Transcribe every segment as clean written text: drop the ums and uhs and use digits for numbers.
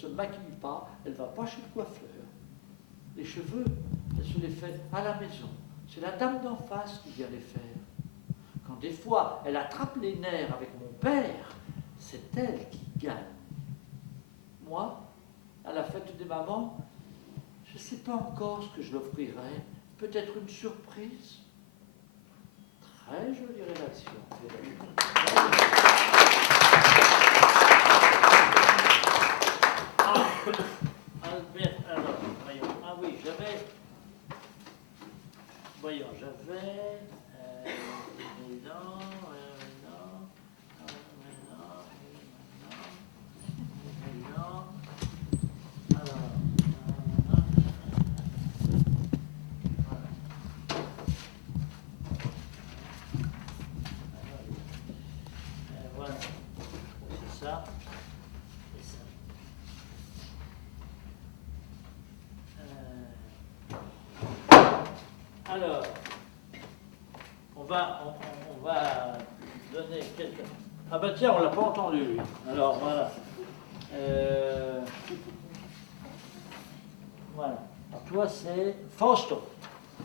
se maquille pas, elle ne va pas chez le coiffeur. Les cheveux, elle se les fait à la maison. C'est la dame d'en face qui vient les faire. Quand des fois, elle attrape les nerfs avec mon père, c'est elle qui gagne. Moi, à la fête des mamans, je ne sais pas encore ce que je l'offrirai. Peut-être une surprise. Très jolie rédaction. Albert, alors, voyons. Ah oui, j'avais. Voyons, j'avais. Voilà, c'est ça. Et ça. Alors, on va donner quelques... Ah ben tiens, on l'a pas entendu, lui. Alors, voilà. Voilà. Alors, toi, c'est Fausto.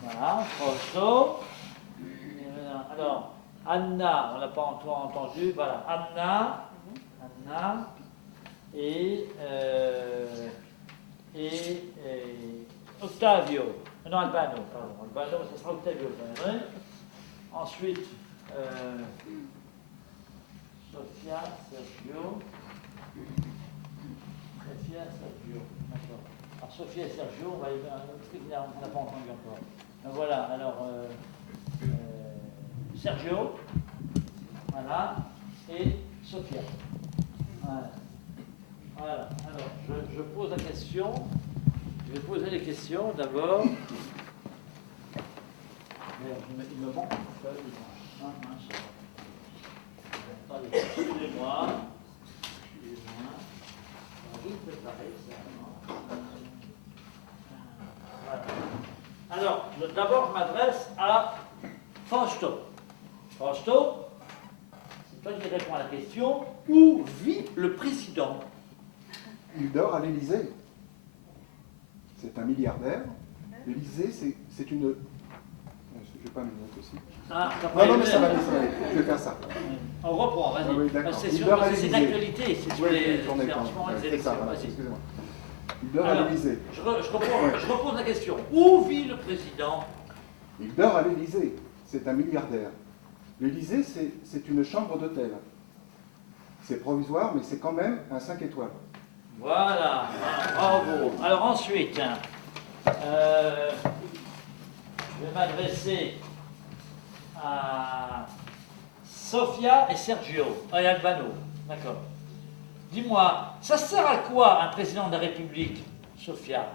Voilà, Fausto. Alors, Anna, on l'a pas encore entendu. Voilà, Anna. Et Octavio. Non, Albano, pardon. Albano, ça sera Octavio. Ensuite, Sofia, Sergio. D'accord. Alors, Sofia et Sergio, on va y voir un autre truc, on n'a pas entendu encore. Voilà, alors, Sergio, voilà, et Sofia. Voilà. Alors, je pose la question. Je vais poser les questions d'abord. Il me manque une feuille. Ah, mince. Attendez, excusez-moi. On va juste préparer ça. Voilà. Alors, d'abord, je m'adresse à Fausto. Fausto, c'est toi qui réponds à la question. Où vit le président? Il dort à l'Élysée. C'est un milliardaire. L'Élysée, c'est une... Je vais pas mes notes aussi. Ah, non, mais ça va aller. Je vais faire ça. On reprend, vas-y. Ah oui, d'accord. C'est Il sûr dort à que c'est l'Élysée. d'actualité, c'est sur Oui, les j'en ai pas. les C'est ça, élections. voilà, Vas-y. excusez-moi. Il dort Alors, à l'Élysée. je repose la question. Où vit le président? Il dort à l'Élysée. C'est un milliardaire. L'Élysée, c'est une chambre d'hôtel. C'est provisoire, mais c'est quand même un 5 étoiles. Voilà, bravo. Alors ensuite, je vais m'adresser à Sofia et Sergio, et Albano. D'accord. Dis-moi, ça sert à quoi un président de la République, Sofia?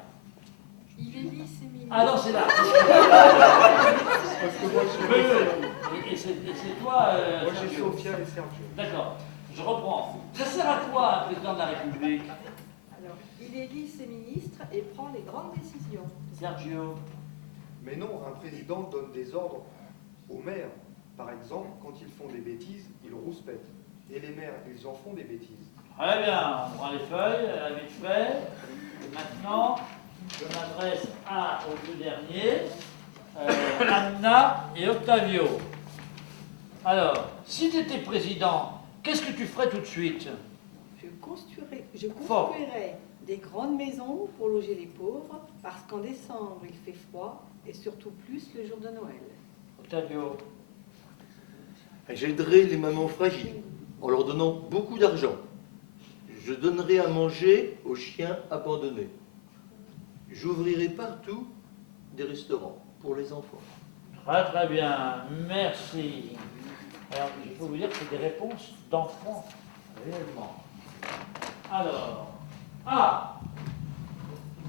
Il élit ses ministres. Ah non, c'est là. Et c'est toi, Moi j'ai Sergio. Sofia et Sergio. D'accord, je reprends. Ça sert à quoi un président de la République? Alors, il élit ses ministres et prend les grandes décisions. Sergio. Mais non, un président donne des ordres aux maires. Par exemple, quand ils font des bêtises, ils rouspètent. Et les maires, ils en font des bêtises. Très bien, on prend les feuilles, vite fait. Et maintenant, je m'adresse aux deux derniers, Anna et Octavio. Alors, si tu étais président, qu'est-ce que tu ferais tout de suite? Je construirai des grandes maisons pour loger les pauvres, parce qu'en décembre, il fait froid, et surtout plus le jour de Noël. Octavio. J'aiderai les mamans fragiles en leur donnant beaucoup d'argent. Je donnerai à manger aux chiens abandonnés. J'ouvrirai partout des restaurants pour les enfants. Très très bien, merci. Alors, il faut vous dire que c'est des réponses d'enfants, réellement. Alors,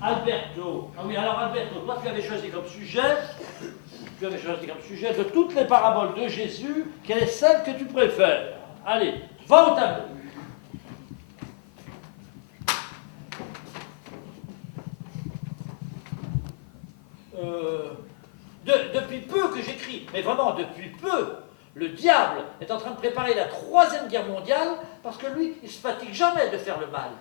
Alberto. Ah oui, alors Alberto, toi tu avais choisi comme sujet, de toutes les paraboles de Jésus, quelle est celle que tu préfères? Allez, va au tableau. Depuis peu que j'écris, mais vraiment depuis peu, le diable est en train de préparer la 3e guerre mondiale parce que lui, il ne se fatigue jamais de faire le mal.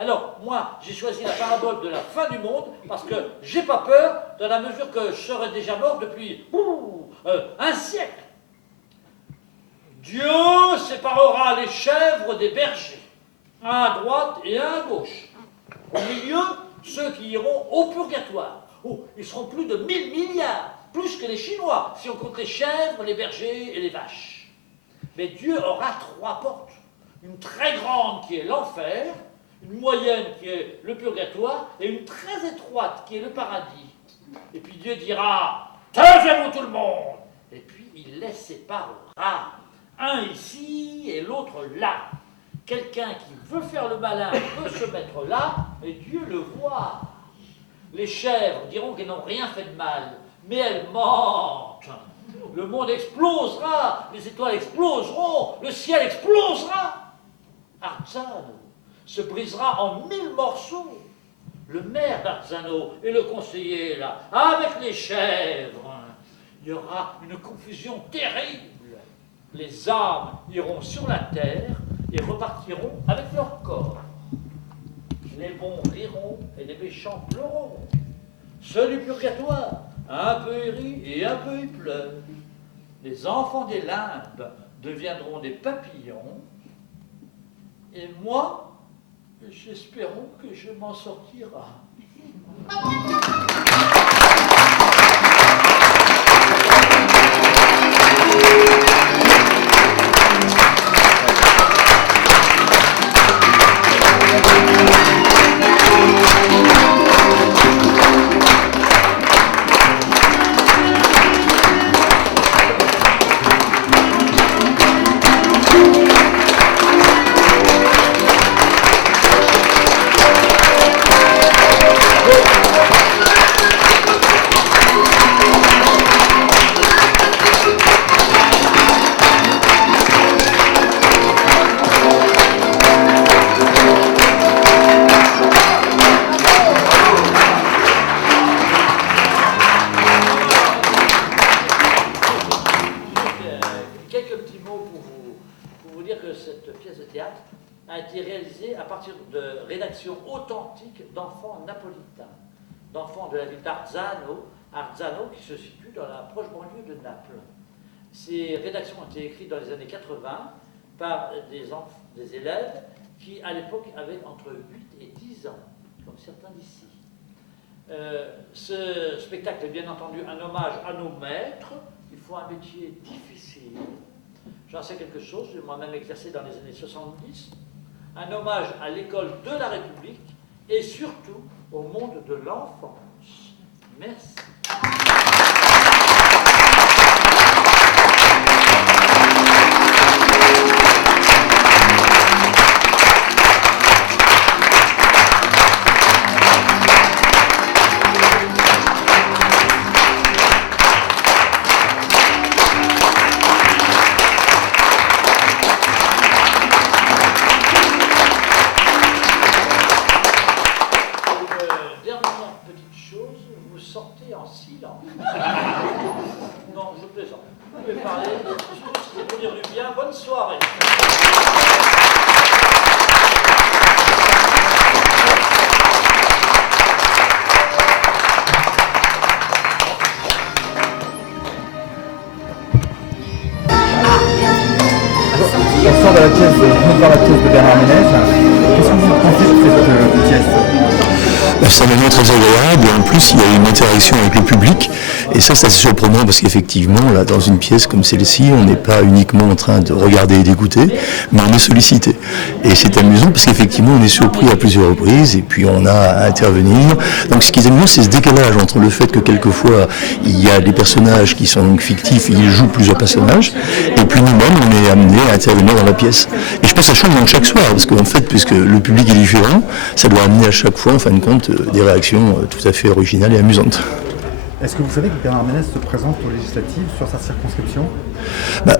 Alors, moi, j'ai choisi la parabole de la fin du monde parce que j'ai pas peur, dans la mesure que je serais déjà mort depuis un siècle. Dieu séparera les chèvres des bergers, un à droite et un à gauche. Au milieu, ceux qui iront au purgatoire. Oh, ils seront plus de 1000 milliards, plus que les Chinois, si on compte les chèvres, les bergers et les vaches. Mais Dieu aura 3 portes. Une très grande qui est l'enfer, une moyenne qui est le purgatoire, et une très étroite qui est le paradis. Et puis Dieu dira, taisez-vous tout le monde. Et puis il les séparera. Un ici et l'autre là. Quelqu'un qui veut faire le malin peut se mettre là, et Dieu le voit. Les chèvres diront qu'elles n'ont rien fait de mal, mais elles mentent. Le monde explosera, les étoiles exploseront, le ciel explosera. Arzano se brisera en 1000 morceaux. Le maire d'Arzano et le conseiller là, avec les chèvres. Il y aura une confusion terrible. Les âmes iront sur la terre et repartiront avec leur corps. Les bons riront et les méchants pleureront. Ceux du purgatoire, un peu ils rient et un peu ils pleurent. Les enfants des limbes deviendront des papillons. Et moi, j'espérons que je m'en sortirai. Arzano, qui se situe dans la proche banlieue de Naples. Ces rédactions ont été écrites dans les années 80 par des élèves qui, à l'époque, avaient entre 8 et 10 ans, comme certains d'ici. Ce spectacle est bien entendu un hommage à nos maîtres. Il faut un métier difficile. J'en sais quelque chose, j'ai moi-même exercé dans les années 70. Un hommage à l'école de la République et surtout au monde de l'enfance. Merci. Dans la pièce de Bernard Ménez. Qu'est-ce que vous pensez de cette pièce? C'est un moment très agréable et en plus il y a une interaction avec le public et ça c'est assez surprenant parce qu'effectivement là dans une pièce comme celle-ci on n'est pas uniquement en train de regarder et d'écouter mais on est sollicité et c'est amusant parce qu'effectivement on est surpris à plusieurs reprises et puis on a à intervenir. Donc ce qui est amusant c'est ce décalage entre le fait que quelquefois il y a des personnages qui sont donc fictifs et ils jouent plusieurs personnages et puis nous-mêmes on est amenés à intervenir dans la pièce et je pense que ça change dans chaque soir parce qu'en fait puisque le public est différent ça doit amener à chaque fois en fin de compte des réactions tout à fait originales et amusantes. Est-ce que vous savez que Bernard Ménez se présente aux législatives sur sa circonscription?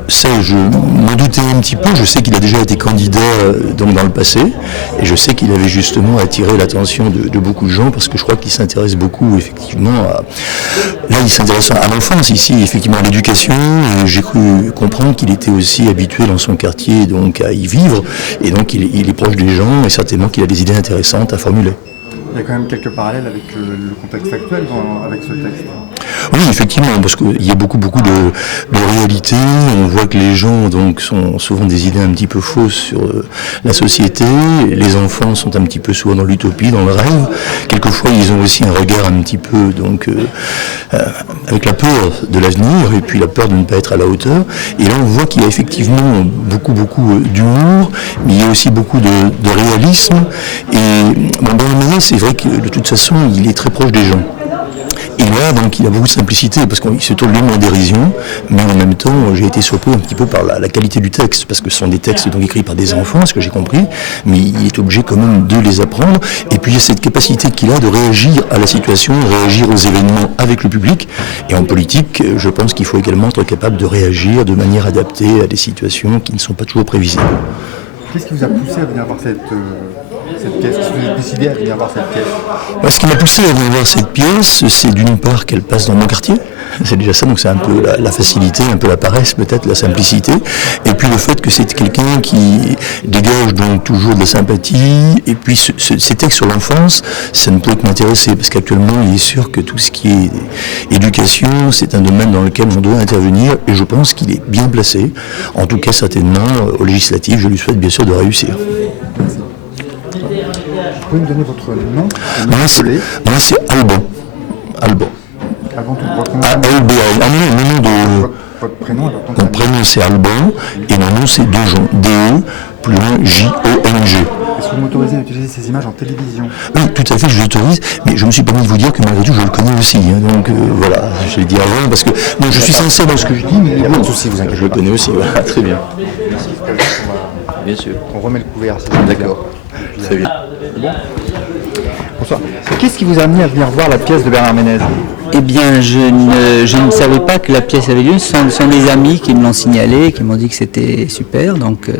Ça, je m'en doutais un petit peu. Je sais qu'il a déjà été candidat donc dans le passé, et je sais qu'il avait justement attiré l'attention de beaucoup de gens, parce que je crois qu'il s'intéresse beaucoup effectivement à... Là, il s'intéresse à l'enfance, ici, effectivement à l'éducation. J'ai cru comprendre qu'il était aussi habitué dans son quartier donc à y vivre, et donc il est proche des gens, et certainement qu'il a des idées intéressantes à formuler. Il y a quand même quelques parallèles avec le contexte actuel avec ce texte. Oui, effectivement, parce qu'il y a beaucoup de réalité. On voit que les gens donc sont souvent des idées un petit peu fausses sur la société. Les enfants sont un petit peu souvent dans l'utopie, dans le rêve. Quelquefois, ils ont aussi un regard un petit peu donc avec la peur de l'avenir et puis la peur de ne pas être à la hauteur. Et là, on voit qu'il y a effectivement beaucoup d'humour, mais il y a aussi beaucoup de réalisme. Et Bernard Ménez, c'est vrai que de toute façon, il est très proche des gens. Et là, donc, il a beaucoup de simplicité, parce qu'il se tourne lui en dérision, mais en même temps, j'ai été surpris un petit peu par la qualité du texte, parce que ce sont des textes donc écrits par des enfants, ce que j'ai compris, mais il est obligé quand même de les apprendre. Et puis, il y a cette capacité qu'il a de réagir à la situation, réagir aux événements avec le public. Et en politique, je pense qu'il faut également être capable de réagir de manière adaptée à des situations qui ne sont pas toujours prévisibles. Qu'est-ce qui vous a poussé à venir voir cette pièce? Qu'est-ce que vous avez décidé à venir voir cette pièce? Ce qui m'a poussé à venir voir cette pièce, c'est d'une part qu'elle passe dans mon quartier. C'est déjà ça, donc c'est un peu la facilité, un peu la paresse peut-être, la simplicité. Et puis le fait que c'est quelqu'un qui dégage donc toujours de la sympathie. Et puis ces textes sur l'enfance, ça ne pourrait que m'intéresser, parce qu'actuellement il est sûr que tout ce qui est éducation, c'est un domaine dans lequel on doit intervenir, et je pense qu'il est bien placé. En tout cas, certainement, aux législatives, je lui souhaite bien sûr de réussir. Vous pouvez me donner votre nom? Moi, c'est Alban. Avant tout, votre nom? Votre prénom? Mon prénom c'est Alban, et mon nom c'est Dejon. D-E, plus loin J-O-N-G. Est-ce que vous m'autorisez à utiliser ces images en télévision? Oui, tout à fait, je l'autorise, mais je me suis permis de vous dire que malgré tout, je le connais aussi. Donc voilà, je l'ai dit avant, parce que donc, je suis sincère dans ce que je dis, mais il n'y a pas de souci, vous inquiétez pas. Je le connais aussi, voilà, très bien. Bien sûr. On remet le couvert, c'est d'accord. Très bien. Bon. Bonsoir. Qu'est-ce qui vous a amené à venir voir la pièce de Bernard Ménez? Eh bien, je ne savais pas que la pièce avait lieu. Ce sont des amis qui me l'ont signalé, qui m'ont dit que c'était super, donc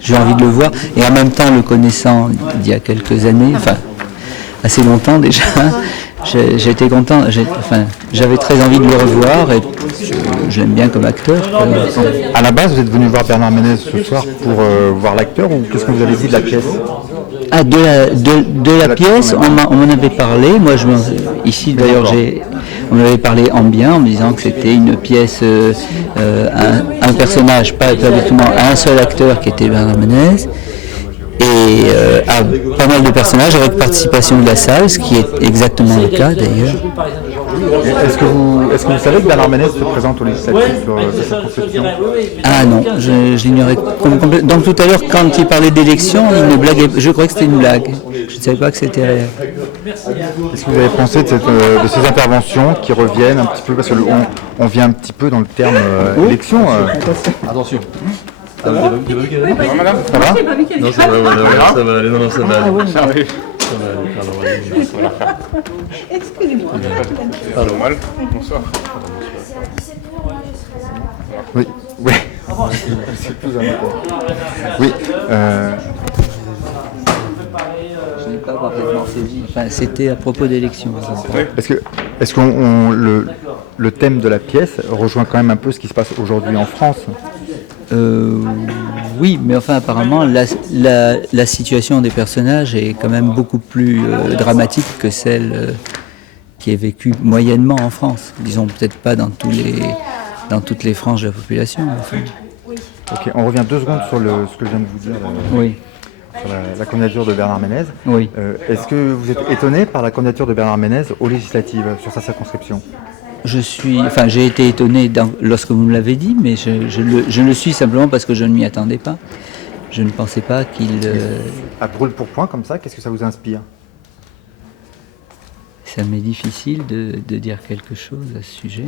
j'ai envie de le voir. Et en même temps, le connaissant d'il y a quelques années, enfin assez longtemps déjà, j'étais content. J'avais très envie de le revoir, et je l'aime bien comme acteur. À la base, vous êtes venu voir Bernard Ménez ce soir pour voir l'acteur, ou qu'est-ce que vous avez dit de la pièce? Ah, de la pièce, on m'en avait parlé. Moi, ici d'ailleurs, on m'avait parlé en bien, en me disant que c'était une pièce, un personnage, pas exactement un seul acteur qui était Bernard Ménez, et pas mal de personnages avec participation de la salle, ce qui est exactement le cas d'ailleurs. Est-ce que vous savez que Bernard Ménez se présente aux législatives sur sa circonscription? Ah non, je l'ignorais complètement. Donc tout à l'heure, quand il parlait d'élection, il ne blaguait, je croyais que c'était une blague. Je ne savais pas que c'était réel. Qu'est-ce que vous avez pensé de ces interventions qui reviennent un petit peu, parce qu'on vient un petit peu dans le terme élection. Attention. Ça va? Non, madame, ça va? Non, ça va, ça va aller, non, ça va aller. Ça arrive. Excusez-moi. Pardon, mal. Bonsoir. Oui, oui. C'est plus un oui. Je n'ai pas parfaitement saisi. Enfin, c'était à propos d'élections. Est-ce que le thème de la pièce rejoint quand même un peu ce qui se passe aujourd'hui en France? Oui, mais enfin apparemment la situation des personnages est quand même beaucoup plus dramatique que celle qui est vécue moyennement en France. Disons peut-être pas dans toutes les franges de la population. Enfin. Ok, on revient 2 secondes sur ce que je viens de vous dire. Oui. Sur la candidature de Bernard Ménez. Oui. Est-ce que vous êtes étonné par la candidature de Bernard Ménez aux législatives sur sa circonscription? J'ai été étonné lorsque vous me l'avez dit, mais je le suis simplement parce que je ne m'y attendais pas. Je ne pensais pas qu'il... À brûle pour point comme ça, qu'est-ce que ça vous inspire? Ça m'est difficile de dire quelque chose à ce sujet.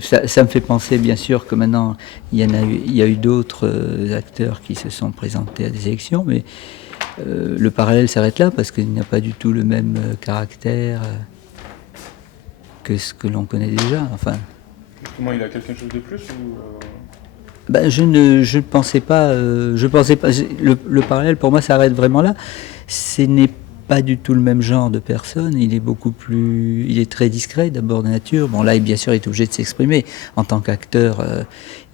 ça me fait penser bien sûr que maintenant il y a eu d'autres acteurs qui se sont présentés à des élections, mais le parallèle s'arrête là parce qu'il n'a pas du tout le même caractère que ce que l'on connaît déjà. Enfin, Justement, il a quelque chose de plus ou ben, je ne pensais pas. Le parallèle pour moi s'arrête vraiment là. Ce n'est pas du tout le même genre de personne. Il est très discret d'abord de nature. Bon là, bien sûr, il est obligé de s'exprimer en tant qu'acteur.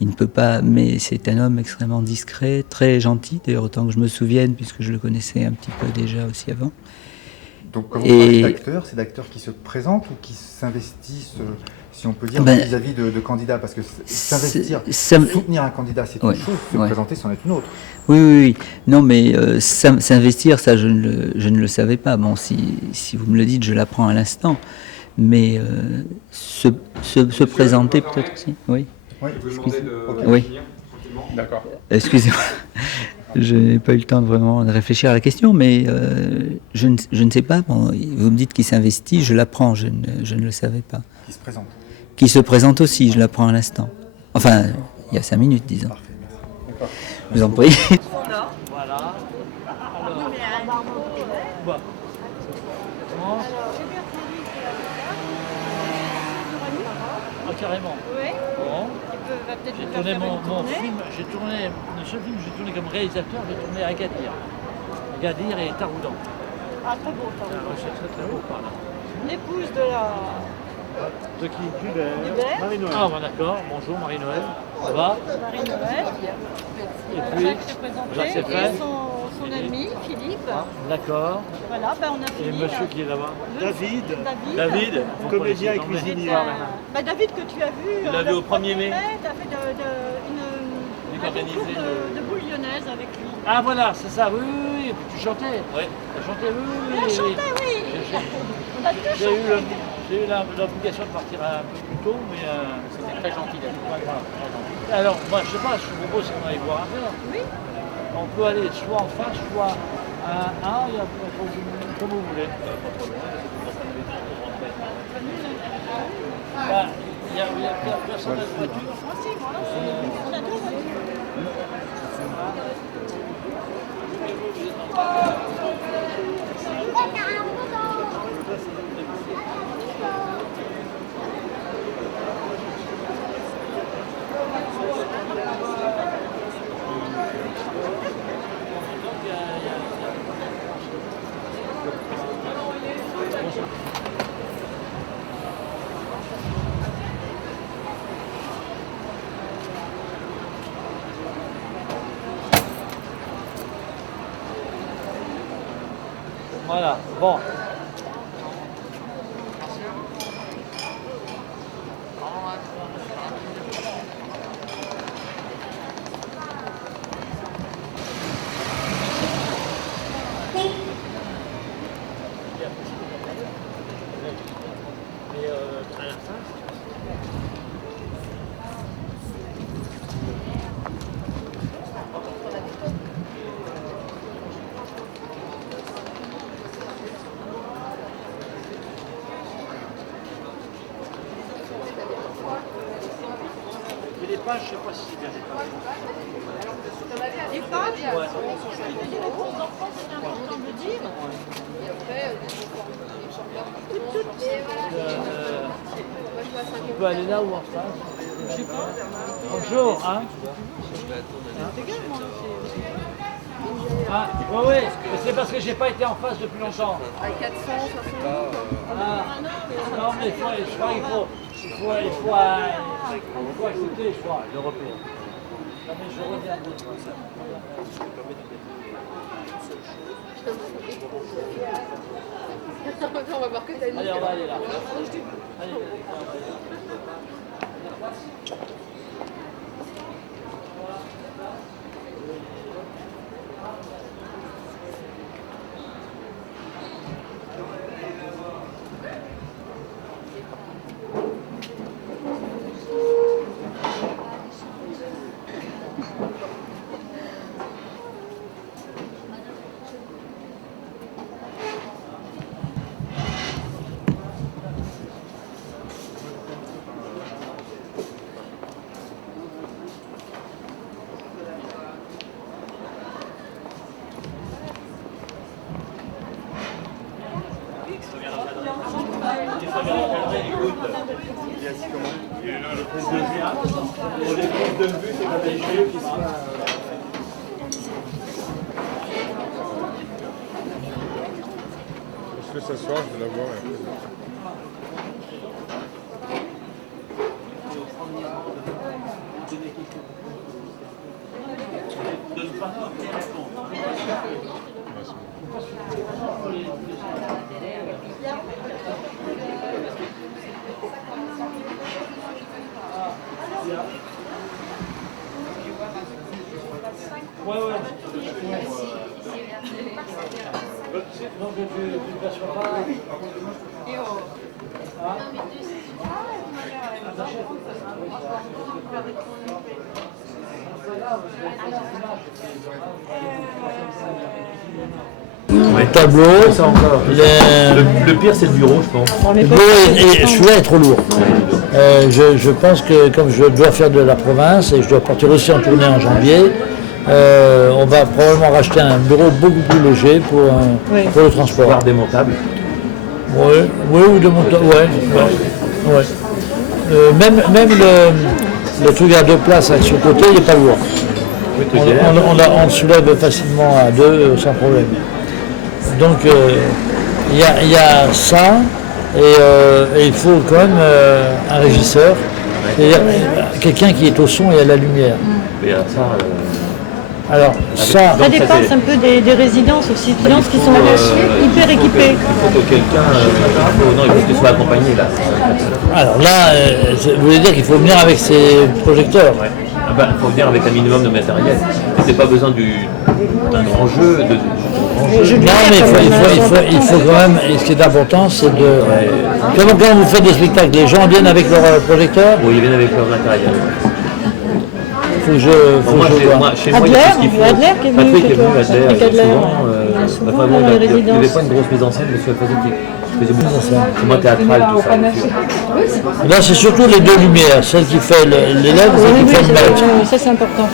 Il ne peut pas. Mais c'est un homme extrêmement discret, très gentil. D'ailleurs, autant que je me souvienne, puisque je le connaissais un petit peu déjà aussi avant. Donc quand vous parlez d'acteurs, c'est d'acteurs qui se présentent ou qui s'investissent, si on peut dire, vis-à-vis de candidats? Parce que s'investir, soutenir un candidat, c'est une chose, se présenter, c'en est une autre. Oui. Non, mais s'investir, ça, je ne le savais pas. Bon, si vous me le dites, je l'apprends à l'instant. Mais se présenter, peut-être aussi. Oui. Oui. D'accord. Excusez-moi. Je n'ai pas eu le temps de vraiment réfléchir à la question, mais je ne sais pas. Bon, vous me dites qu'il s'investit, je l'apprends, je ne le savais pas. Qui se présente. Qui se présente aussi, je l'apprends à l'instant. Enfin, il y a 5 minutes, disons. Parfait, merci. Je vous en prie. Voilà. Carrément. Oui. Bon. J'ai tourné mon film, le seul film que j'ai tourné comme réalisateur, j'ai tourné à Agadir. Agadir et Taroudan. Ah, très beau, Taroudan. C'est très très beau par là. L'épouse de la... De qui? Hubert. Marie-Noël. Ah, bon, d'accord. Bonjour Marie-Noël. Ça va? Marie-Noël. Et puis, Jacques s'est présenté. Et son ami, Philippe. Ah, d'accord. Voilà, ben on a fini. Et monsieur qui est là-bas? David. Comédien et cuisinier. David que tu as vu. Tu l'as vu au 1er mai. Tu as fait une organisé de boule lyonnaise avec lui. Ah voilà, c'est ça, oui. Et puis tu chantais? Oui. Tu chantais, oui. On a chanté, oui. On a tout chanté. J'ai eu l'obligation de partir un peu plus tôt, mais c'était très gentil d'être là. Alors, moi, je sais pas, je vous propose qu'on aille voir un verre. Oui. On peut aller soit en face, soit à un, comme vous voulez. Il y a personne à la voiture. On a deux voitures. Voilà, bon. Les pages, je ne sais pas si c'est bien les pages. Les pages. Ouais. Les réponses d'enfants, c'est important de le dire. On peut aller là ou en face? Je sais pas. Bonjour, hein? Ah, oui, mais c'est parce que j'ai pas été en face depuis longtemps. À 400, 500. Non, mais il faut accepter, je crois, l'européen. Non, mais je reviens. On va voir que t'as une. Allez, on va aller là. Allez. Je laisse s'asseoir, je vais la voir et après. Le tableau, le pire c'est le bureau, je pense. Le bureau et celui-là est trop lourd. Je pense que comme je dois faire de la province et je dois partir aussi en tournée en janvier, on va probablement racheter un bureau beaucoup plus léger pour le transport. Voire démontable. Oui, ou démontable, ouais. Même le truc à 2 places avec sur le côté, il n'est pas lourd. On le soulève facilement à 2 sans problème. Donc il y a ça et il faut quand même un régisseur, c'est-à-dire quelqu'un qui est au son et à la lumière. Mais alors ça dépend un peu des résidences aussi, qui sont hyper équipées. Il faut que quelqu'un, il faut que tu sois accompagné là. Alors là, vous voulez dire qu'il faut venir avec ses projecteurs. Il faut venir avec un minimum de matériel. C'est pas besoin d'un grand jeu. Non, mais il faut quand même, et ce qui est important, c'est de... Quand vous faites des spectacles, les gens viennent avec leur projecteur? Oui, ils viennent avec leur matériel. Faut que je vois. Chez moi, il y a tout ce qu'il faut. Patrick est venu, Adler, souvent. Il n'y avait pas une grosse mise en scène, mais je faisais beaucoup de scène. C'est moi théâtral, tout ça. Là, c'est surtout les 2 lumières, celle qui fait l'élève et celle qui fait le maître. Ça, c'est important.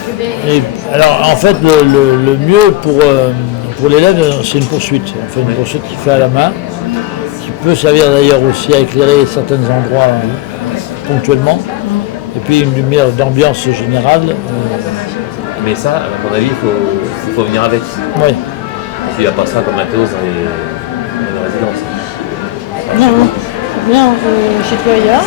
Et, alors, en fait, le mieux pour l'élève, c'est une poursuite. On fait une poursuite qui fait à la main, qui peut servir d'ailleurs aussi à éclairer certains endroits ponctuellement. Et puis une lumière d'ambiance générale. Mais ça, à mon avis, il faut venir avec. Oui. Il n'y a pas ça comme matos dans les résidences. Non, chez toi, il y a.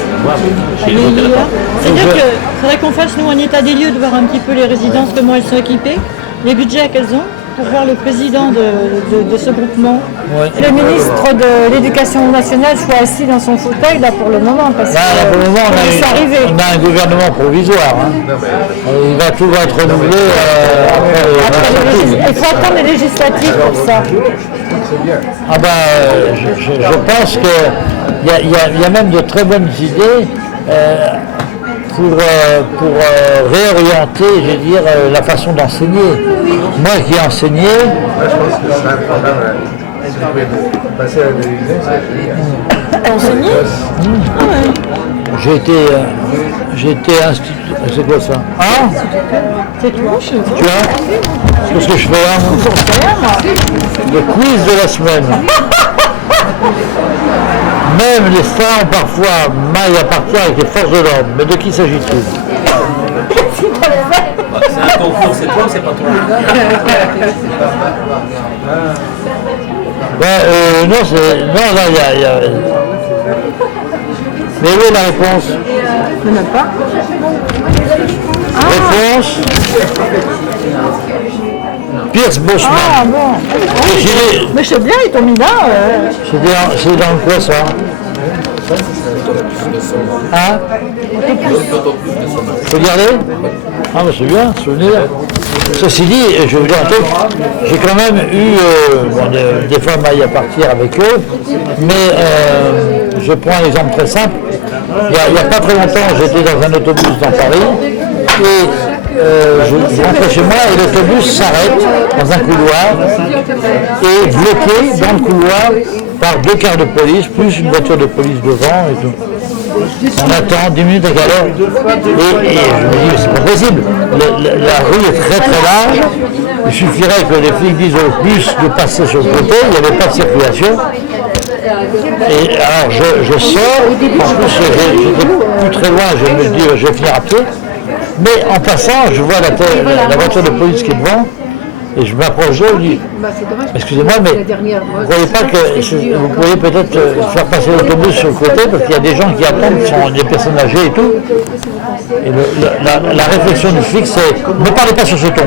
C'est-à-dire qu'il faudrait qu'on fasse, nous, un état des lieux, de voir un petit peu les résidences, comment elles sont équipées, les budgets qu'elles ont, pour voir le président de ce groupement. Ouais. Le ministre de l'Éducation nationale soit assis dans son fauteuil là pour le moment, parce que pour le moment, on a un gouvernement provisoire. Il va tout être renouvelé il faut attendre les législatives pour ça. Je pense qu'il y a même de très bonnes idées pour réorienter, je veux dire, la façon d'enseigner. Moi qui ai enseigné... je pense que c'est un problème. Passer à la télévision, c'est enseigné? J'ai été instituteur. C'est quoi ça? Ah? C'est toi? Tu vois? Qu'est-ce que je fais là? Le quiz de la semaine. Même les stars ont parfois maille à partir avec les forces de l'ordre. Mais de qui s'agit-il? C'est un concours, c'est toi ou c'est pas toi? Non, là, il y a... Mais où est la réponse? Je n'ai pas. Réponse? Pierce Bosman. Ah bon. Mais c'est bien, ils t'ont mis là. C'est dans quoi ça? Hein? Regardez. Ah mais c'est bien, souvenir. Ceci dit, je vais vous dire un truc, j'ai quand même eu des fois maille à partir avec eux, mais je prends un exemple très simple. Il n'y a pas très longtemps, j'étais dans un autobus dans Paris et je rentrais chez moi et l'autobus s'arrête dans un couloir et bloqué dans le couloir par 2 cars de police, plus une voiture de police devant et tout. On attend 10 minutes à quelle heure et je me dis, mais c'est pas possible. La rue est très très large. Il suffirait que les flics disent au bus de passer sur le côté, il n'y avait pas de circulation. Et alors je sors, en plus j'étais plus très loin, je me dis je vais finir à pied. Mais en passant, je vois la voiture de police qui est devant, et je m'approche d'eux, je dis, excusez-moi, mais vous ne croyez pas que vous pourriez peut-être faire passer l'autobus sur le côté, parce qu'il y a des gens qui attendent, qui sont des personnes âgées et tout. Et la réflexion du flic, c'est, ne parlez pas sur ce ton.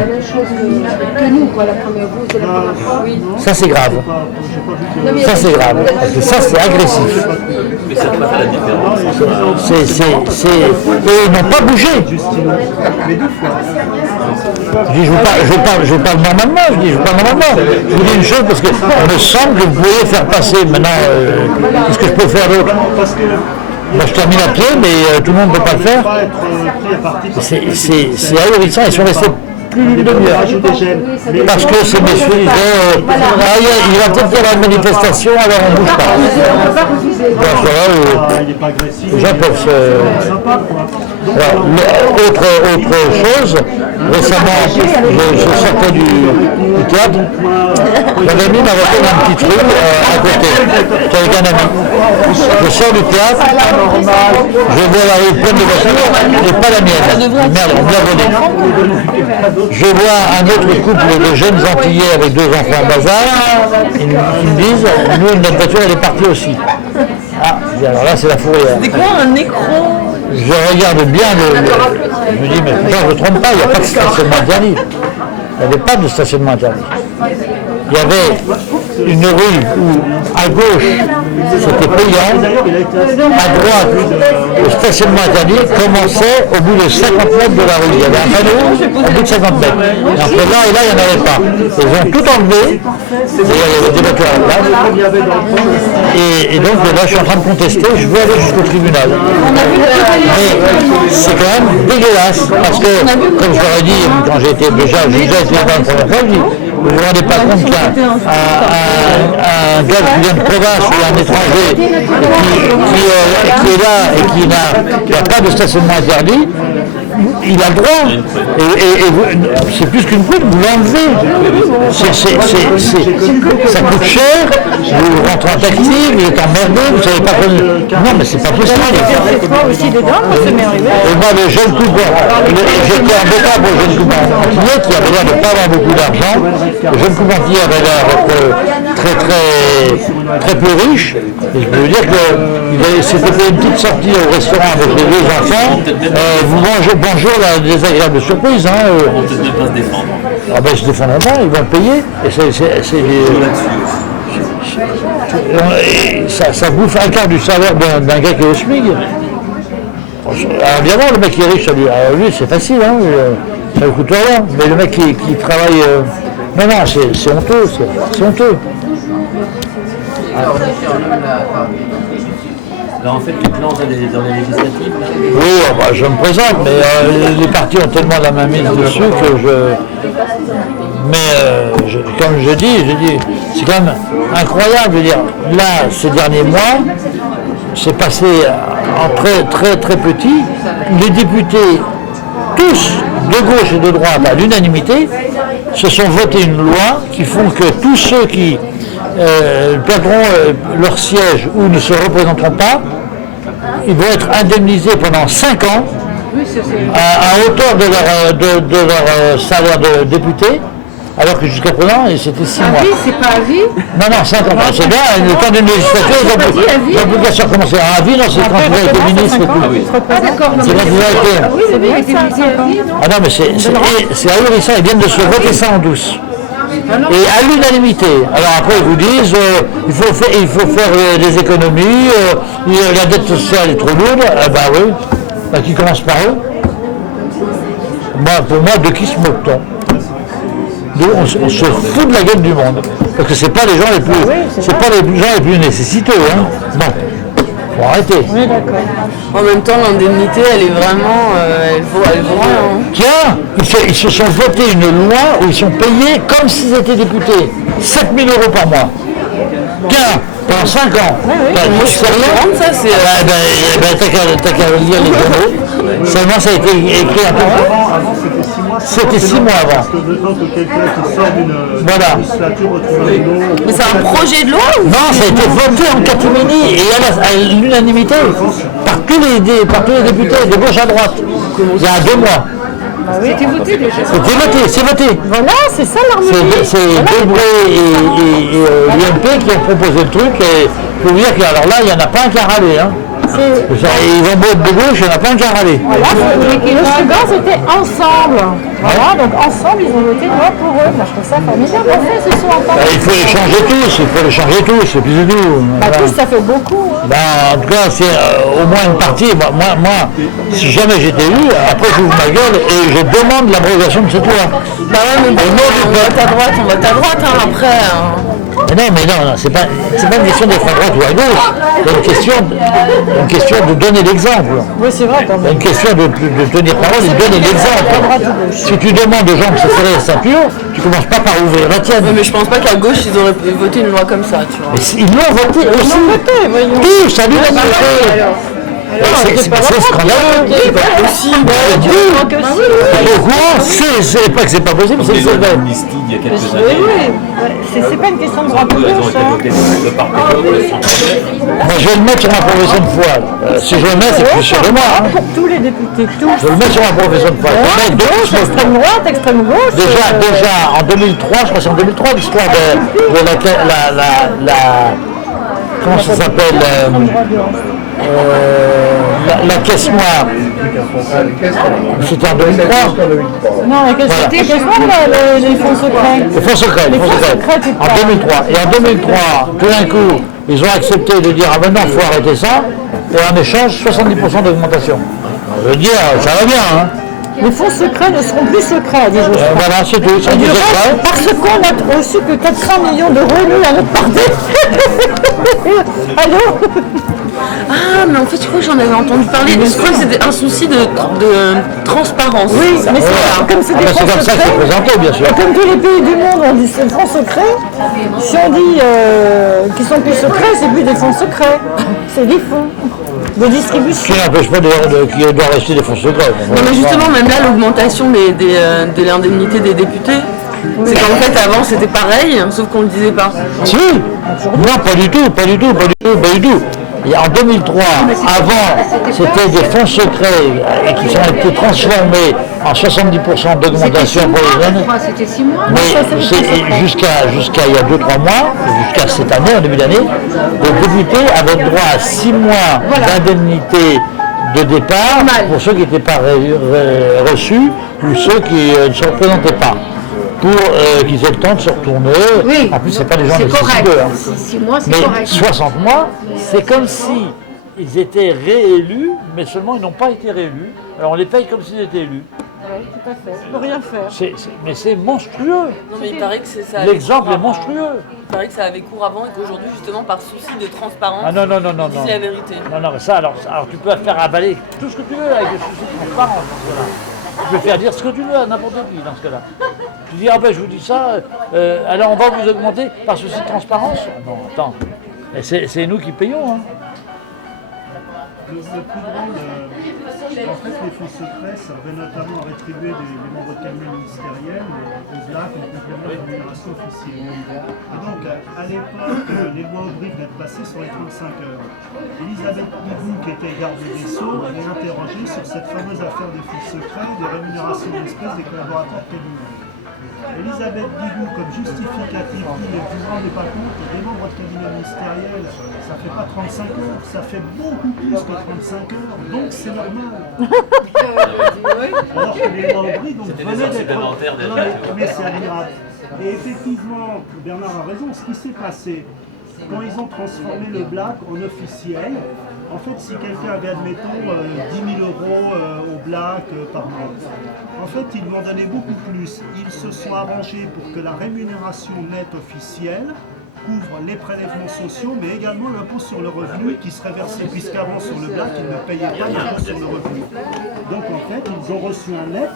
Ça c'est grave. Ça c'est grave, parce que ça c'est agressif. Mais ça ne fait pas la différence. Et ils n'ont pas bougé. Je parle normalement, je vous dis une chose parce que il me semble que vous pouvez faire passer maintenant, qu'est-ce que je peux faire d'autre? Moi je termine à pied, mais tout le monde ne peut pas le faire. C'est ahurissant, ils sont restés plus d'une demi-heure. Parce que ces messieurs disaient, il va peut-être y avoir une manifestation, alors on ne bouge pas. Dans ce cas-là, les gens peuvent se... Alors, autre chose, récemment, je sortais du théâtre, j'avais mis ma voiture dans une petite rue à côté, j'étais avec un ami. Je sors du théâtre, je vois la rue pleine de voitures, et pas la mienne. Merde, on me l'a volée. Je vois un autre couple de jeunes Antillais avec 2 enfants en bas âge, ils me disent, nous, notre voiture, elle est partie aussi. Ah, alors là, c'est la fourrière. C'est quoi un écran? Je regarde bien je me dis, mais putain, je ne me trompe pas, il n'y a pas de stationnement interdit. Il n'y avait pas de stationnement interdit. Il y avait une rue où, à gauche, c'était payant, à droite, le stationnement interdit commençait au bout de 50 mètres de la rue. Il y avait un panneau au bout de 50 mètres. Et entre là et là, il n'y en avait pas. Ils ont tout enlevé, il y avait des voitures à la place. Et donc là, je suis en train de contester, je veux aller jusqu'au tribunal. Mais c'est quand même dégueulasse, parce que, comme je leur ai dit, quand j'ai été déjà été là la première fois, je dis, vous ne vous rendez pas compte qu'un gars qui vient de province ou un étranger qui est là et qui n'a pas de stationnement interdit, il a le droit. Et c'est plus qu'une coupe, vous l'enlevez. Ça coûte cher, vous rentrez en taxi, vous êtes emmerdé, vous ne savez pas quoi. Non, mais c'est pas possible. Et moi, le jeune couple, j'étais embêtant pour le jeune couple antillais qui avait l'air de ne pas avoir beaucoup d'argent. Le jeune couple antillais avait l'air très peu riche. Et je peux vous dire que c'était fait une petite sortie au restaurant avec les 2 enfants. Vous mangez bonjour, la désagréable surprise. Hein, on peut ne pas se défendre. Ah ben, ils se défendront pas, ils vont payer. Et ça bouffe un quart du salaire d'un gars qui est au SMIC. Alors évidemment, le mec qui est riche, lui c'est facile, hein, ça ne coûte rien. Mais le mec qui travaille... non, c'est honteux, c'est honteux. Là, en fait, les plans dans les législatives. Oui, bah, je me présente, mais les partis ont tellement la main mise dessus que comme je dis, c'est quand même incroyable. Je veux dire, là, ces derniers mois, c'est passé en très petit. Les députés, tous, de gauche et de droite, à l'unanimité, se sont votés une loi qui font que tous ceux qui perdront leur siège ou ne se représenteront pas, ils vont être indemnisés pendant 5 ans à hauteur de leur salaire de député, alors que jusqu'à présent c'était 6 mois. À vie, c'est pas à vie? Non, 5 ans, c'est bien, le temps d'une législature, ils ont plus qu'à se recommencer. À vie, non, c'est quand vous avez été ministre et tout. Ah d'accord, c'est quand vous avez été. Oui, c'est bien, c'est ah non, mais c'est ahurissant, ils viennent de se voter ça en douce. Et à l'unanimité. Alors après ils vous disent il faut faire des économies, la dette sociale est trop lourde, bah oui, bah, qui commence par eux. Pour moi, de qui se moque-t-on? On se fout de la gueule du monde. Parce que c'est pas les gens les plus nécessiteux. Hein. Bon. Faut arrêter. Oui, d'accord. En même temps, l'indemnité, elle est vraiment... elle vaut rien. Tiens, ils se sont votés une loi où ils sont payés comme s'ils étaient députés. 7 000 € par mois. Tiens, pendant 5 ans. Moi, je suis rien. Ça, c'est... T'as qu'à lire les journaux. Seulement, ça a été écrit un peu. Avant, c'était 6 mois. C'était 6 mois avant. Parce que le temps que quelqu'un qui sort d'une législature retrouve un lot... Mais c'est un projet de loi ou... Non, ça a été voté en catimini et à l'unanimité par tous les députés de gauche à droite. Il y a 2 mois. C'était voté déjà. C'était voté, c'est voté. Voilà, c'est ça l'armée. C'est Debré et l'UMP qui ont proposé le truc. Et je peux vous dire que alors là, il n'y en a pas un qui a râlé. Hein. Ils ont beau être de gauche, il n'y en a pas un qui a râlé. Voilà, le slogan c'était ensemble. Voilà, donc ensemble ils ont voté une loi pour eux. Moi je trouve ça formidable. En fait, ce soir. Il faut les changer tous, c'est plus du tout. Tous, ça fait beaucoup. Hein. En tout cas, c'est au moins une partie. Moi, si jamais j'étais élu, après j'ouvre ma gueule et je demande l'abrogation de cette loi. Bah ouais, mais bon, on vote à droite, hein, après. Mais non, c'est pas une question d'être à droite ou à gauche. C'est une question de donner l'exemple. Oui, c'est vrai. C'est une question de tenir parole et de donner l'exemple. Si tu demandes aux gens de se serrer la ceinture, tu commences pas par ouvrir la tienne. Mais je pense pas qu'à gauche ils auraient voté une loi comme ça, tu vois. Mais ils l'ont voté aussi. Tous, à l'unanimité. C'est scandaleux. C'est pas possible. Au courant, c'est pas que c'est pas possible, c'est vrai. Il y a quelques années. C'est pas une question de droite ou gauche. Moi, je vais le mettre sur ma profession de foi. Si je le mets, c'est plus sûr de moi. Pour tous les députés, tous. Je le mets sur ma profession de foi. Extrême droite, extrême gauche. Déjà, en 2003, je crois que c'est en 2003, l'histoire de la comment ça s'appelle la caisse noire. C'était en 2003. Non, la caisse noire, les fonds secrets. Les fonds secrets. En 2003. Et en 2003, tout d'un coup, ils ont accepté de dire ah ben non, il faut arrêter ça. Et en échange, 70% d'augmentation. Je veux dire, ça va bien, hein. Les fonds secrets ne seront plus secrets, dit Jospin. Voilà, c'est tout. C'est du secret. Parce qu'on a reçu que 400 millions d'euros, nous, à notre parti. Allô? Ah, mais en fait, je crois que j'en avais entendu parler. Je crois que c'était un souci de transparence. Oui, mais c'est comme c'est des fonds secrets. C'est comme ça que c'est présenté, bien sûr. Comme tous les pays du monde ont dit c'est fonds secrets, si on dit qu'ils sont plus secrets, c'est plus des fonds secrets. C'est des fonds de distribution. Qui n'empêche pas qu'il doit rester des fonds secrets. Non, mais justement, même là, l'augmentation de l'indemnité des députés, c'est qu'en fait, avant, c'était pareil, sauf qu'on ne le disait pas. Si. Non, pas du tout. Et en 2003, avant, c'était des fonds secrets qui ont été transformés en 70% d'augmentation pour les jeunes. C'était 6 mois. Mais jusqu'à il y a 2-3 mois, jusqu'à cette année, en début d'année, les députés avaient le droit à 6 mois d'indemnité de départ pour ceux qui n'étaient pas reçus ou ceux qui ne se représentaient pas. Pour qu'ils aient le temps de se retourner. Oui. En plus, c'est pas des gens de 6 mois, c'est correct. Mais 60 mois, c'est comme si ils étaient réélus, mais seulement ils n'ont pas été réélus. Alors on les paye comme s'ils étaient élus. Oui, tout à fait. On ne peut rien faire. Mais c'est monstrueux. Non, mais il paraît que c'est ça. L'exemple est monstrueux. Il paraît que ça avait cours avant et qu'aujourd'hui, justement, par souci de transparence, non. c'est la vérité. Non, mais ça, alors tu peux faire avaler tout ce que tu veux avec des soucis de transparence. Tu peux faire dire ce que tu veux à n'importe qui dans ce cas-là. Tu dis, ah ben je vous dis ça, alors on va vous augmenter par souci de transparence. Non, attends, c'est nous qui payons. Hein. Le plus grand, en fait, les fonds secrets servaient notamment à rétribuer des membres de cabinet ministériel, aux LAC, en complément de rémunération officielle. Et donc, à l'époque, les lois Aubry venaient de passer sur les 35 heures. Elisabeth Guigou, qui était garde des Sceaux, avait interrogé sur cette fameuse affaire des fonds secrets, des rémunérations d'espèces des collaborateurs préliminaires. Elisabeth Guigou, comme justificatif, dit mais vous ne vous rendez pas compte, des membres de cabinet ministériel, ça ne fait pas 35 heures, ça fait beaucoup plus que 35 heures, donc c'est normal. Alors que les lois Aubry venaient d'être... Mais c'est admirable. Et effectivement, Bernard a raison, ce qui s'est passé, quand ils ont transformé le black en officiel, en fait, si quelqu'un avait, admettons, 10 000 euros au black par mois, en fait, ils lui ont donné beaucoup plus. Ils se sont arrangés pour que la rémunération nette officielle couvre les prélèvements sociaux, mais également l'impôt sur le revenu qui serait versé, puisqu'avant, sur le black, ils ne payaient pas l'impôt sur le revenu. Donc, en fait, ils ont reçu un net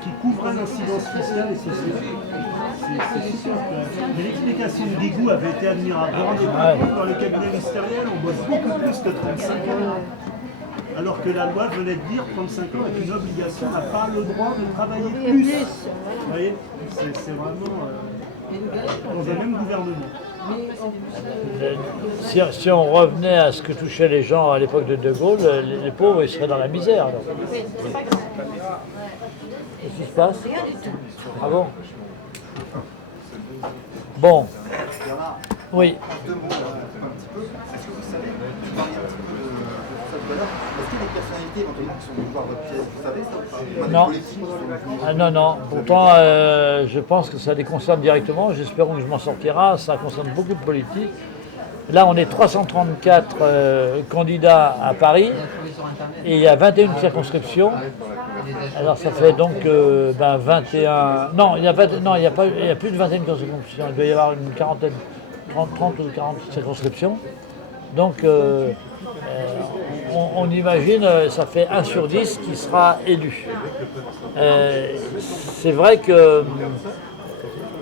qui couvrait l'incidence fiscale et sociale. C'est super. Mais l'explication de Guigou avait été admirable. Dans les cabinets ministériels, on bosse beaucoup plus que 35 heures. Alors que la loi venait de dire 35 ans avec une obligation, n'a pas le droit de travailler plus. Vous voyez, c'est vraiment dans un même gouvernement. Si on revenait à ce que touchaient les gens à l'époque de De Gaulle, les pauvres ils seraient dans la misère. Donc. Qu'est-ce qui se passe? Rien du tout. Ah bon? Bon. Oui. Deux mots, un petit peu. Est-ce que vous savez, vous parliez un petit peu de ça tout à l'heure, est-ce qu'il y a des personnalités éventuellement qui sont venues voir votre pièce? Vous savez ça ou pas? Non. Des politiques qui sont venus? Ah non, non. Pourtant, je pense que ça les concerne directement. J'espère que je m'en sortira. Ça concerne beaucoup de politiques. Là, on est 334 candidats à Paris et il y a 21 circonscriptions. Alors ça fait donc 21... Non, il n'y a plus de 21 circonscriptions. Il doit y avoir une quarantaine, 30 ou 40 circonscriptions. Donc on imagine, ça fait 1 sur 10 qui sera élu. C'est vrai que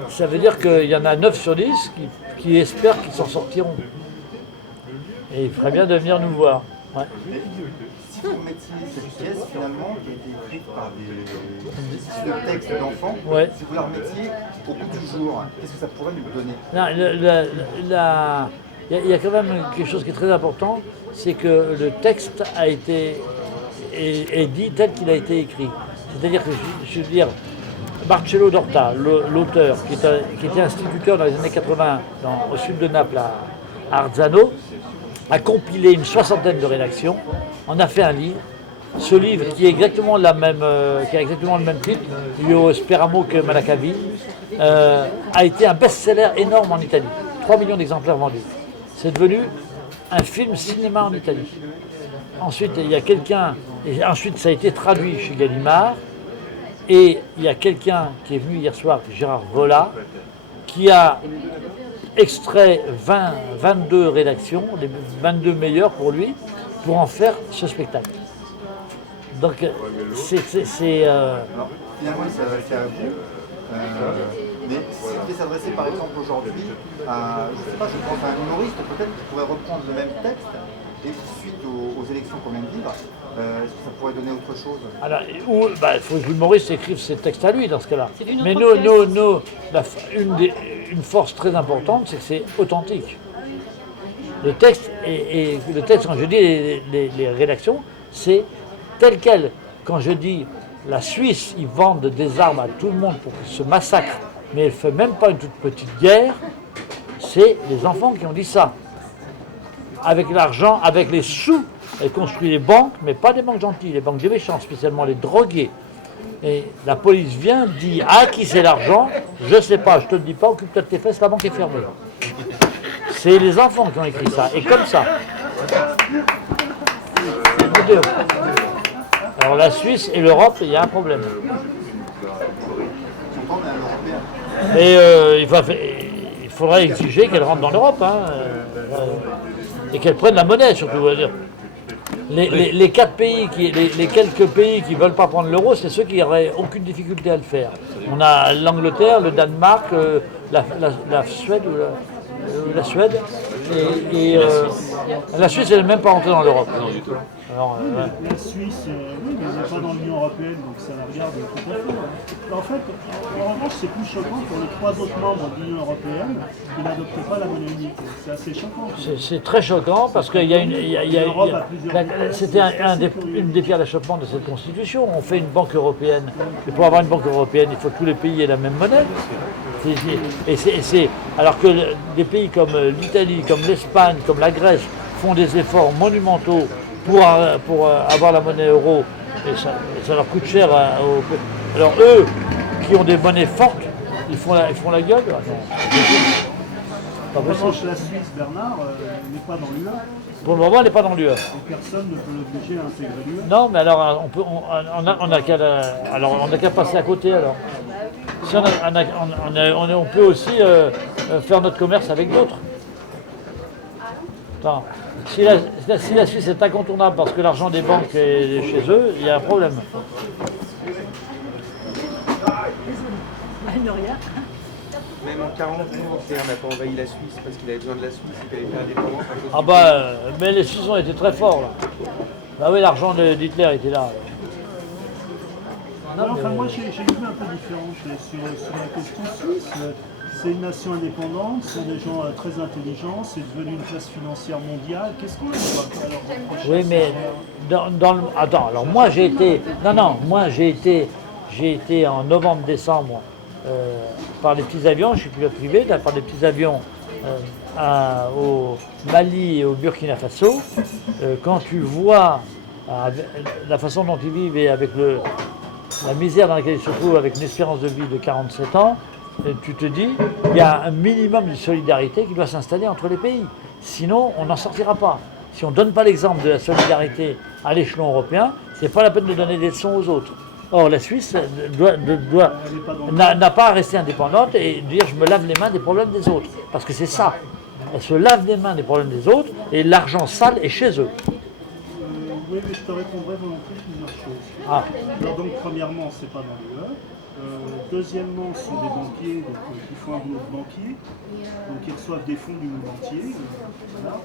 ça veut dire qu'il y en a 9 sur 10 qui espèrent qu'ils s'en sortiront. Et il ferait bien de venir nous voir. Ouais. Si vous mettiez cette pièce finalement qui a été écrite par des textes d'enfants, ouais. Si vous la remettiez au bout du jour, qu'est-ce que ça pourrait nous donner? Il y a quand même quelque chose qui est très important, c'est que le texte est dit tel qu'il a été écrit. C'est-à-dire que, je veux dire, Marcello d'Orta, l'auteur, qui était instituteur dans les années 80 au sud de Naples, à Arzano, a compilé une 60aine de rédactions, en a fait un livre. Ce livre, qui a exactement le même titre, Io Speramo che Malacavi, a été un best-seller énorme en Italie. 3 millions d'exemplaires vendus. C'est devenu un film cinéma en Italie. Ensuite, ensuite, ça a été traduit chez Gallimard. Et il y a quelqu'un qui est venu hier soir, Gérard Vola, qui a extrait 22 rédactions, les 22 meilleures pour lui, pour en faire ce spectacle. Donc, c'est finalement, il s'adressait à vous. Mais si vous devez s'adresser par exemple aujourd'hui à, je sais pas, je pense à un humoriste peut-être qui pourrait reprendre le même texte et suite aux élections qu'on vient de vivre, est-ce que ça pourrait donner autre chose? Alors, il faut que l'humoriste écrive ses textes à lui dans ce cas-là. Mais une force très importante, c'est que c'est authentique. Le texte, quand je dis les rédactions, c'est tel quel. Quand je dis la Suisse, ils vendent des armes à tout le monde pour qu'ils se massacrent, mais elle ne fait même pas une toute petite guerre, c'est les enfants qui ont dit ça. Avec l'argent, avec les sous, elle construit les banques, mais pas des banques gentilles, les banques des méchants, spécialement les drogués. Et la police vient, dit à qui c'est l'argent, je ne sais pas, je te le dis pas, occupe-toi de tes fesses, la banque est fermée. C'est les enfants qui ont écrit ça, et comme ça. Alors la Suisse et l'Europe, il y a un problème. Et il faudrait exiger qu'elle rentre dans l'Europe, et qu'elle prenne la monnaie surtout. Les quelques pays qui ne veulent pas prendre l'euro, c'est ceux qui n'auraient aucune difficulté à le faire. On a l'Angleterre, le Danemark, la Suède, la Suède, et la Suisse, elle n'est même pas rentrée dans l'Europe. Non, du tout. Alors, la Suisse, oui, mais ils n'est pas dans l'Union Européenne, donc ça la regarde tout à fait. En fait, en revanche, c'est plus choquant pour les 3 autres membres de l'Union Européenne qui n'adoptent pas la monnaie unique. C'est assez choquant. C'est très choquant parce qu'il y a c'était une des pierres d'achoppement de cette constitution. On fait une banque européenne. Et pour avoir une banque européenne, il faut que tous les pays aient la même monnaie. Alors que des pays comme l'Italie, comme l'Espagne, comme la Grèce font des efforts monumentaux pour avoir la monnaie euro, et ça leur coûte cher. Alors eux, qui ont des monnaies fortes, ils font la gueule. En revanche, la Suisse, Bernard, n'est pas dans l'UE. Pour le moment, elle n'est pas dans l'UE. Personne ne peut l'obliger à intégrer l'UE. Non, mais alors on n'a qu'à passer à côté alors. Si on peut aussi faire notre commerce avec d'autres. Attends, si la Suisse est incontournable parce que l'argent des banques est chez eux, il y a un problème. Même en 40 jours, Hitler n'a pas envahi la Suisse parce qu'il avait besoin de la Suisse et qu'elle était indépendante. Ah bah, mais les Suisses ont été très forts là. Bah oui, l'argent d'Hitler était là. Non, enfin, moi j'ai une vue un peu différente sur la question suisse. C'est une nation indépendante, c'est des gens très intelligents, c'est devenu une place financière mondiale. Qu'est-ce qu'on va Oui, mais attends, alors moi j'ai été. Non, moi j'ai été J'ai été en novembre-décembre par les petits avions, je suis pilote privé, par des petits avions au Mali et au Burkina Faso. Quand tu vois la façon dont ils vivent et avec la misère dans laquelle ils se trouvent, avec une espérance de vie de 47 ans, tu te dis qu'il y a un minimum de solidarité qui doit s'installer entre les pays. Sinon, on n'en sortira pas. Si on ne donne pas l'exemple de la solidarité à l'échelon européen, ce n'est pas la peine de donner des leçons aux autres. Or, la Suisse n'a pas à rester indépendante et dire je me lave les mains des problèmes des autres. Parce que c'est ça. Elle se lave les mains des problèmes des autres et l'argent sale est chez eux. Oui, mais je te répondrai volontiers plusieurs choses. Alors, donc, premièrement, c'est pas dans l'UE. Deuxièmement, ce sont des banquiers qui font un boulot de banquier. Donc, ils reçoivent des fonds du monde entier. Voilà.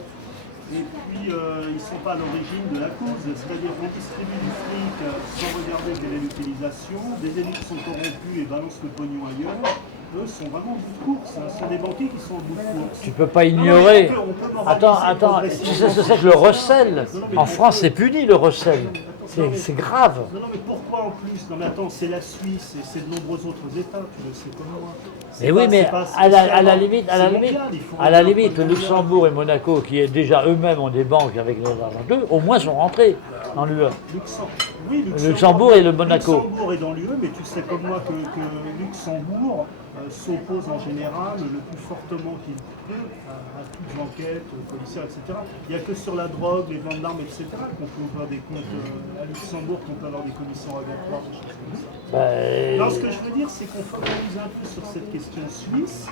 Et puis, ils ne sont pas à l'origine de la cause, c'est-à-dire qu'on distribue du fric sans regarder quelle est l'utilisation, des élites sont corrompus et balancent le pognon ailleurs. Eux sont vraiment au bout de course, ce sont des banquiers qui sont au bout de course. Tu ne peux pas ignorer. Attends, tu sais ce que c'est que le recel? En France, c'est puni le recel. C'est grave. Non, mais pourquoi en plus? Non, mais attends, c'est la Suisse et c'est de nombreux autres États, tu le sais comme moi. Mais oui, mais à la limite, le Luxembourg et Monaco, qui est déjà eux-mêmes ont des banques avec les argent d'eux, au moins sont rentrés dans l'UE. Oui, Luxembourg et le Monaco. Luxembourg est dans l'UE, mais tu sais comme moi que Luxembourg s'oppose en général le plus fortement qu'il peut à toutes enquêtes policières, etc. Il n'y a que sur la drogue, les ventes d'armes, etc. qu'on peut ouvrir des comptes à Luxembourg, qu'on peut avoir des commissions rogatoires, des choses comme ça. Non, ce que je veux dire, c'est qu'on focalise un peu sur cette question suisse.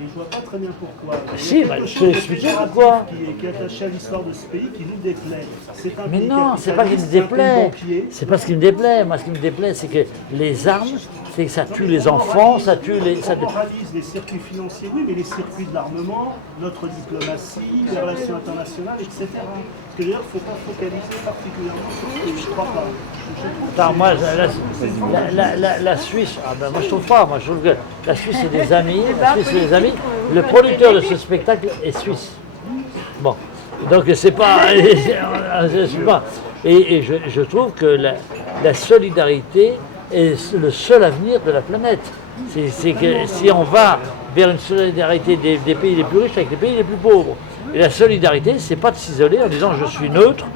Et je vois pas très bien pourquoi. Si, je vais expliquer pourquoi. Qui est attaché à l'histoire de ce pays, qui nous déplaît. Mais non, c'est pas qu'il me déplaît. C'est pas ce qui me déplaît. Moi, ce qui me déplaît, c'est que les armes, c'est que ça tue les enfants, ça tue les. On moralise les circuits financiers, oui, mais les circuits de l'armement, notre diplomatie, les relations internationales, etc. Parce que d'ailleurs, il ne faut pas focaliser particulièrement sur ce que je ne crois pas. Attends, moi, la Suisse, moi je trouve pas. Moi je trouve que la Suisse c'est des amis. La Suisse c'est des amis. Le producteur de ce spectacle est suisse. Bon, donc c'est pas. Et je trouve que la solidarité est le seul avenir de la planète. C'est que si on va vers une solidarité des pays les plus riches avec les pays les plus pauvres. Et la solidarité, c'est pas de s'isoler en disant je suis neutre,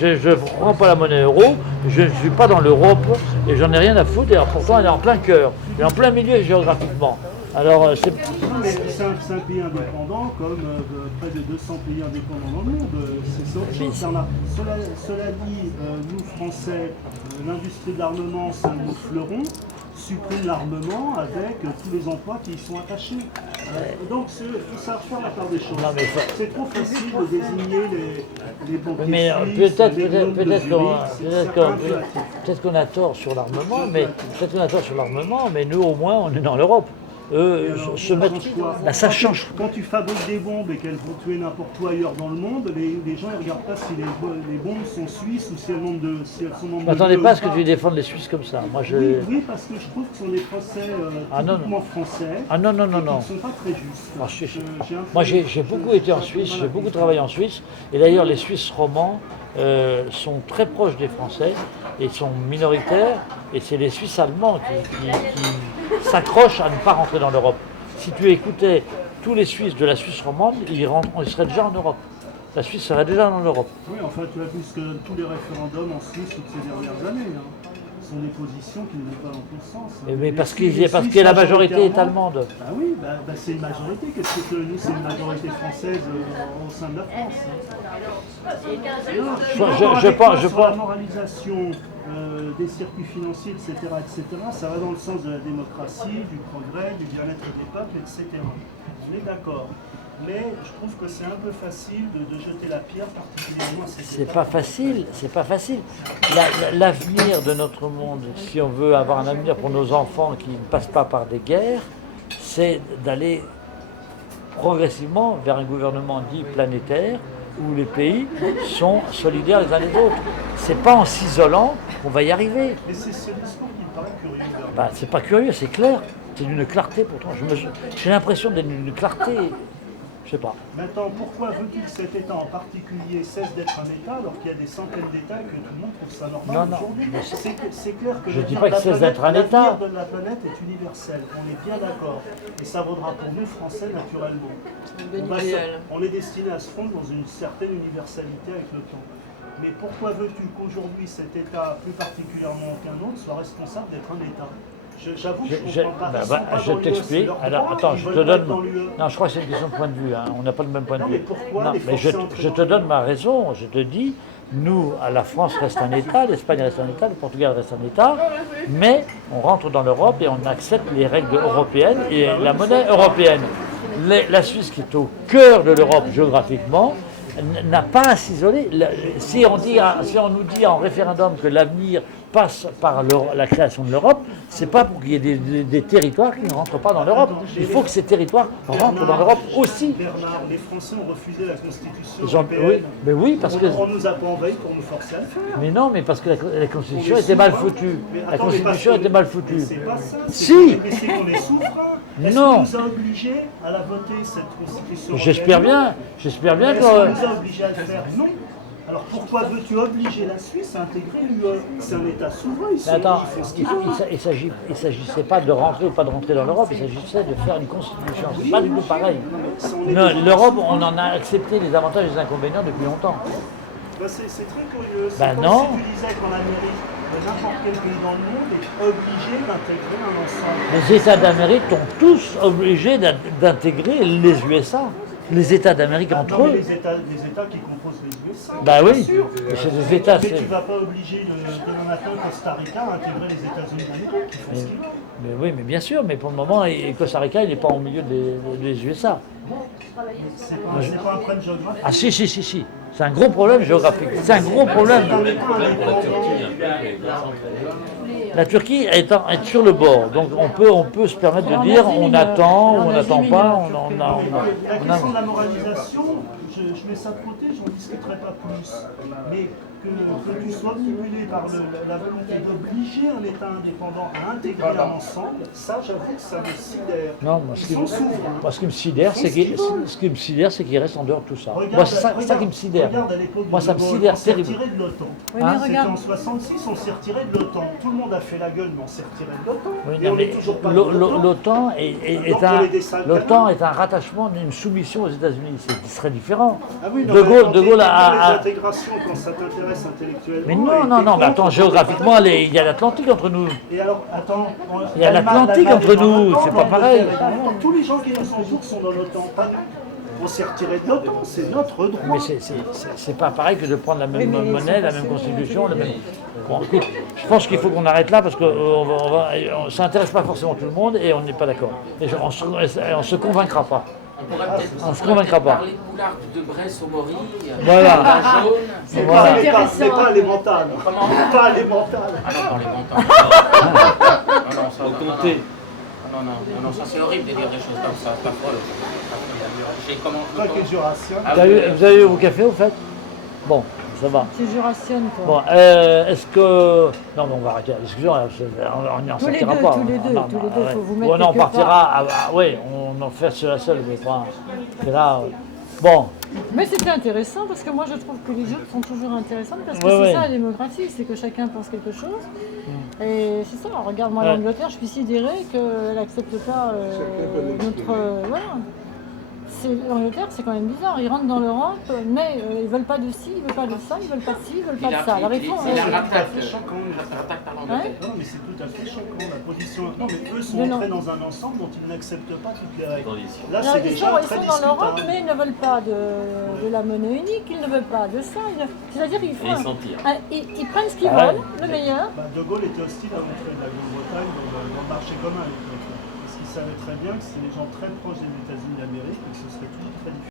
je ne prends pas la monnaie euro, je ne suis pas dans l'Europe et j'en ai rien à foutre. Et alors pourtant elle est en plein cœur, elle est en plein milieu géographiquement. Alors c'est un pays indépendant comme près de 200 pays indépendants dans le monde. C'est autre chose. Cela dit, nous Français, l'industrie de l'armement, c'est un de nos fleurons. Supprime l'armement avec tous les emplois qui y sont attachés. Donc il faut savoir faire la part des choses. C'est trop facile de désigner les banquiers. Mais peut-être qu'on a tort sur l'armement, mais nous au moins on est dans l'Europe. Se mettre. Là, ça change. Quand tu fabriques des bombes et qu'elles vont tuer n'importe où ailleurs dans le monde, les gens ne regardent pas si les bombes sont suisses ou si elles sont non. Je m'attendais pas à ce que tu défendes les Suisses comme ça. Moi, oui, parce que je trouve que ce sont des Français typiquement français. Ah non. Qui ne sont pas très justes. Moi, j'ai beaucoup été en Suisse, j'ai beaucoup travaillé en Suisse. Et d'ailleurs, les Suisses romands sont très proches des Français et sont minoritaires. Et c'est les Suisses allemands qui s'accrochent à ne pas rentrer dans l'Europe. Si tu écoutais tous les Suisses de la Suisse romande, ils seraient déjà en Europe. La Suisse serait déjà dans l'Europe. Oui, enfin, tu as vu que tous les référendums en Suisse toutes ces dernières années sont des positions qui ne vont pas dans ton sens. Mais parce que la majorité est allemande. Ah oui, c'est une majorité. Qu'est-ce que nous, c'est une majorité française au sein de la France. Je pense. La moralisation des circuits financiers, etc., ça va dans le sens de la démocratie, du progrès, du bien-être des peuples, etc. On est d'accord. Mais je trouve que c'est un peu facile de jeter la pierre particulièrement à ces C'est pas facile. L'avenir de notre monde, si on veut avoir un avenir pour nos enfants qui ne passent pas par des guerres, c'est d'aller progressivement vers un gouvernement dit planétaire où les pays sont solidaires les uns les autres. C'est pas en s'isolant qu'on va y arriver. Mais c'est ce discours qui me paraît curieux. C'est pas curieux, c'est clair. C'est d'une clarté pourtant. J'ai l'impression d'être d'une clarté. Je sais pas. Maintenant, pourquoi veux-tu que cet État en particulier cesse d'être un État alors qu'il y a des centaines d'États et que tout le monde trouve ça normal aujourd'hui? C'est clair que je ne dis pas qu'il cesse d'être un État. L'avenir de la planète est universel, on est bien d'accord. Et ça vaudra pour nous, Français, naturellement. On est destiné à se fondre dans une certaine universalité avec le temps. Mais pourquoi veux-tu qu'aujourd'hui cet État, plus particulièrement qu'un autre, soit responsable d'être un État? J'avoue que je comprends pas. Je t'explique. Alors attends, je te donne. Non, je crois que c'est une question de point de vue. Hein. On n'a pas le même point de vue. Mais pourquoi non, mais je te donne ma raison. Je te dis, nous, la France reste un État, l'Espagne reste un État, le Portugal reste un État, mais on rentre dans l'Europe et on accepte les règles européennes et la monnaie européenne. La Suisse, qui est au cœur de l'Europe géographiquement, n'a pas à s'isoler. Si on nous dit en référendum que l'avenir passe par la création de l'Europe, c'est pas pour qu'il y ait des territoires qui ne rentrent pas dans l'Europe. Il faut que ces territoires rentrent dans l'Europe aussi. Bernard, les Français ont refusé la Constitution européenne. Oui, mais oui, parce que... On nous a pas envahis pour nous forcer à le faire. Mais non, mais parce que la Constitution était mal foutue. La Constitution était mal foutue. C'est pas ça. Si. Mais c'est qu'on est souverain. Non. Est-ce qu'on nous a obligés à la voter, cette Constitution européenne? J'espère bien que... Est-ce qu'on nous a obligés à le faire? Non. Alors pourquoi veux-tu obliger la Suisse à intégrer l'UE? C'est un État souverain, ils attends, il ne s'agissait pas de rentrer ou pas de rentrer dans l'Europe, il s'agissait de faire une constitution. C'est pas du tout pareil. L'Europe, on en a accepté les avantages et les inconvénients depuis longtemps. C'est très curieux. Non. Si tu disais qu'en Amérique, n'importe quel pays dans le monde est obligé d'intégrer un ensemble. Les États d'Amérique sont tous obligés d'intégrer les USA. Les États d'Amérique entre eux. Les États qui composent les USA. Bah oui, c'est des États. Mais tu ne vas pas obliger demain matin Costa Rica à intégrer les États-Unis d'Amérique. Mais oui, mais bien sûr, mais pour le moment, Costa Rica, il n'est pas au milieu des USA. C'est pas un problème géographique. Ah si. C'est un gros problème géographique. C'est un gros problème. La Turquie est sur le bord, donc on peut se permettre de dire on attend ou on n'attend pas. La question de la moralisation, je mets ça de côté, je n'en discuterai pas plus. Mais que tu sois stimulé par la volonté d'obliger un État indépendant à intégrer un ensemble, ça j'avoue que ça me sidère. Non, moi ce qui me sidère, c'est qu'il reste en dehors de tout ça. Moi c'est ça qui me sidère. Moi ça me sidère terriblement. On s'est retiré de l'OTAN. C'est qu'en 1966 on s'est retiré de l'OTAN. Tout le monde a fait la gueule, mais on s'est retiré de l'OTAN. Oui, et on n'est toujours pas l'OTAN est un rattachement d'une soumission aux États-Unis. Ce serait différent. Ah oui, De Gaulle a... l'intégration quand ça t'intéresse intellectuellement. Mais non, mais attends, géographiquement, il y a l'Atlantique entre nous. Et alors, attends... Il y a l'Atlantique entre nous, c'est pas pareil. Tous les gens qui nous entourent sont dans l'OTAN, pas nous. On s'est retiré de l'OTAN, c'est notre droit. Mais c'est pas pareil que de prendre la même monnaie, la même constitution, Bon, écoute, je pense qu'il faut qu'on arrête là parce que ça n'intéresse pas forcément tout le monde et on n'est pas d'accord. Et on se convaincra pas. On se convaincra pas. Parler de Boulard de Bresse au Maury, voilà. C'est pas élémental. Pas élémental. Ah non, pas élémental. Non, ça va compter. Non, ça c'est horrible de dire des choses comme ça, c'est affreux. Vous avez eu vos cafés au fait? Bon, ça va. Tu jurationnes toi. Bon, est-ce que... Non, mais on va arrêter la discussion, on n'y en sortira pas. Tous les deux, il faut vous mettre on en partira, oui, on en fait seul à seul, mais pas... C'est là... Bon. Mais c'était intéressant parce que moi je trouve que les jeux sont toujours intéressants parce que c'est ça la démocratie, c'est que chacun pense quelque chose. Et c'est ça, regarde moi l'Angleterre, je suis sidérée qu'elle n'accepte pas notre... L'Angleterre, c'est quand même bizarre. Ils rentrent dans l'Europe, mais ils veulent pas de ci, ils veulent pas de ça, ils veulent pas de ci, ils veulent pas de ça. La réponse c'est tout à fait choquant, l'attaque par l'Angleterre. Non, mais c'est tout à fait choquant la position. Non, mais eux sont entrés dans un ensemble dont ils n'acceptent pas toutes les règles. Là, c'est déjà très ils sont dans l'Europe, mais ils ne veulent pas de la monnaie unique, ils ne veulent pas de ça. C'est-à-dire qu'ils ils prennent ce qu'ils veulent, le meilleur. De Gaulle était hostile à l'entrée de la Grande-Bretagne dans le marché commun. Parce qu'il savait très bien que c'est des gens très proches des États-Unis d'Amérique et que ce serait tout très difficile.